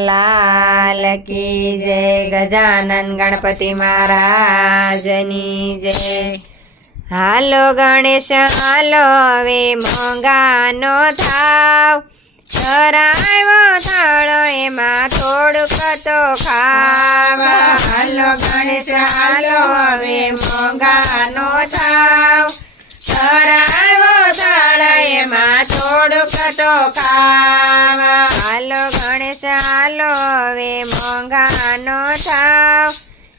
लाल की जय गजानन गणपति महाराजनी जय। हालो गणेश हालो हवे मोंघानो थाव, धराव्यो थाळो एमां થોડુંક તો ખાવા। हालो गणेश हालो हवे मोंघानो थाव, ધરાવ્યો થાળ એમાં થોડુંક તો ખાવા। હાલો ગણેશ હાલો હવે મોંઘાનો થાવ,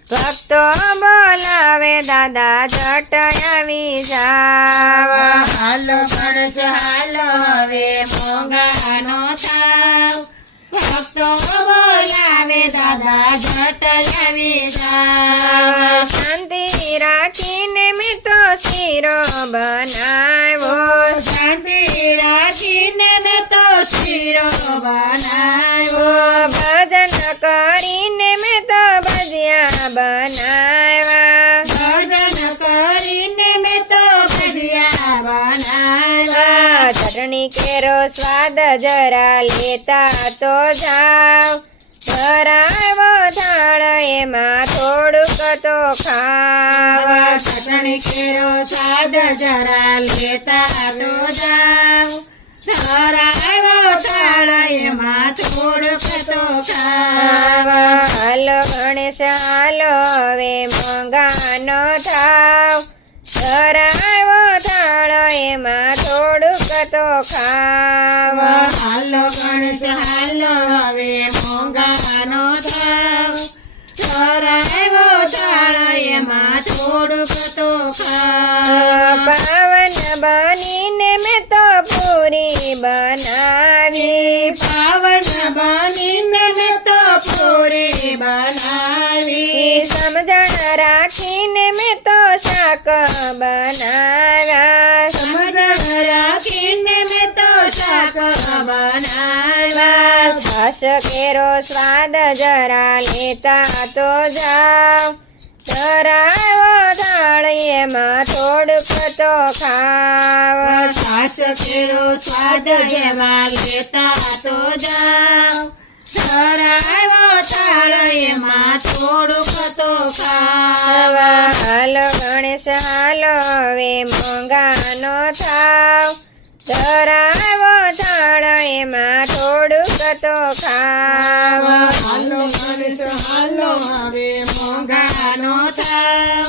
ભક્તો બોલાવે દાદા જટ આવી જાવ। હાલો ગણેશ હાલો હવે મોંઘાનો થાવ, ભક્તો બોલાવે દાદા જટ આવી જાવ। શાંતિ રાખીને મેં તો શીરો બનાવ્યો, શાંતિ રાખીને મેં તો શીરો બનાવ્યો। ભજન કરીને મેં તો ભજીયા બનાવ્યા, ભજન કરીને મેં તો ભજીયા બનાવ્યા। ચટણી કેરો સ્વાદ જરા લેતા તો જાવ, ધરાવ્યો થાળ એમાં થોડુંક તો ખાવા। ચટણી કેરો સ્વાદ જરા લેતા તો જાવ, ધરાવ્યો થાળ એમાં થોડુંક તો ખાવા। હાલો ગણેશ હાલો હવે મોંઘાનો થાવ, ધરાવ્યો થાળ એમાં થોડુંક તો ખાવા। હાલો ગણેશ હાલો હવે મોંઘાનો થાવ, ધરાવ્યો થાળ એમાં થોડુંક તો ખાવા। પાવન બનીને મેં તો પૂરી બનાવી, પાવન બનીને મેં તો પૂરી બનાવી। સમજણ રાખીને મેં તો શાક બનાવ્યા, સમજણ રાખીને મેં તો શાક બનાવ્યા। ઘાસ કેરો સ્વાદ જરા લેતા તો જાવ, ધરાવ્યો થાળ એમાં થોડુંક તો ખાવા। ઘાસ કેરો સ્વાદ જેવા લેતા તો જાવ, ધરાવ્યો થાળ એમાં થોડુંક તો ખાવા। હાલો ગણેશ હાલો હવે મોંઘાનો થાવ, ધરાવ્યો થાળ એમાં થોડુંક તો ખાવા। હાલો ગણેશ હાલો હવે મોંઘાનો થાવ,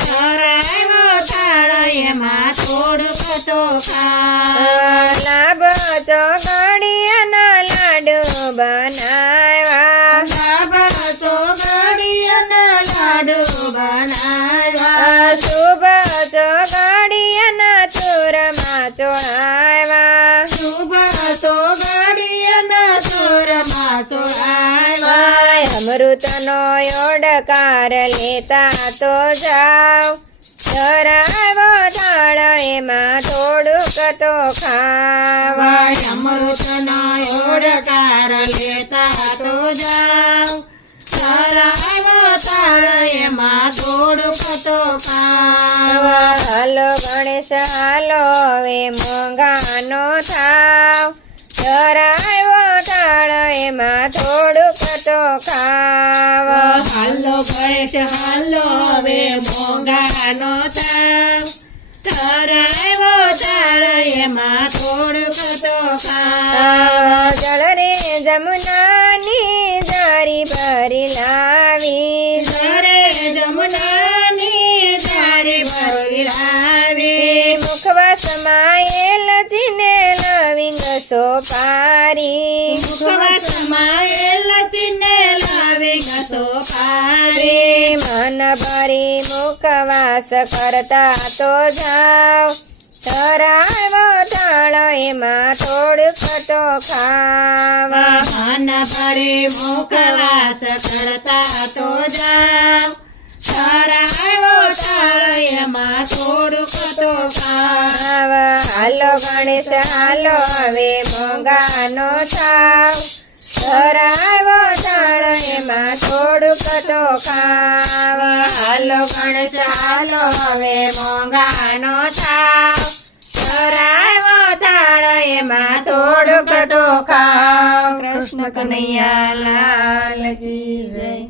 ધરાવ્યો થાળ એમાં થોડુંક તો ખાવા। લાભ ચોગડિયાના લાડુ બનાવ્યા, લાભ ચોગડિયાના લાડુ બનાવ્યા। શુભ ચોગડિયાના ચૂરમાં ચોળાવ્યા, શુભ ચોગડિયાના ચોરમાં ચોળાવ્યા। અમૃતનો ઓડકાર લેતા તો જાવ, ધરાવ્યો થાળ એમાં થોડુંક તો ખાવા। અમૃતનો ઓડકાર લેતા તો જાવ, ધરાવ્યો થાળ એમાં થોડુંક તો ખાવા। હાલો ગણેશ હાલો હવે મોંઘાનો થાવ, ધરાવ્યો થાળ એમાં થોડુંક તો ખાવા। હાલો ગણેશ હાલો હવે મોંઘાનો થાવ, ધરાવ્યો થાળ એમાં થોડુંક તો ખાવા। જળ રે જમુનાની જારી ભરી લાવી, જરે જમુનાની જારી ભરી લાવી। મુખવાસ માયેલ જીને લવિંગ સોપારી, મુખવાસ માયેલ તીને લાવી સોપારી। મન ભરી મુખવાસ કરતા તો જાવ, ધરાવ્યો થાળ એમાં થોડુંક તો ખાવા। મન ભરી મુખવાસ કરતા તો જાવ, ધરાવ્યો થાળ એમાં થોડુંક તો ખાવા। હાલો ગણેશ હાલો હવે મોંઘાનો થાવ, ધરાવ્યો થાળ એમાં થોડુંક તો ખાવા। હાલો ગણેશ હાલો હવે મોંઘાનો થાવ, ધરાવ્યો થાળ એમાં થોડુંક તો ખાવ। કૃષ્ણ કનૈયા લાલ કી જય.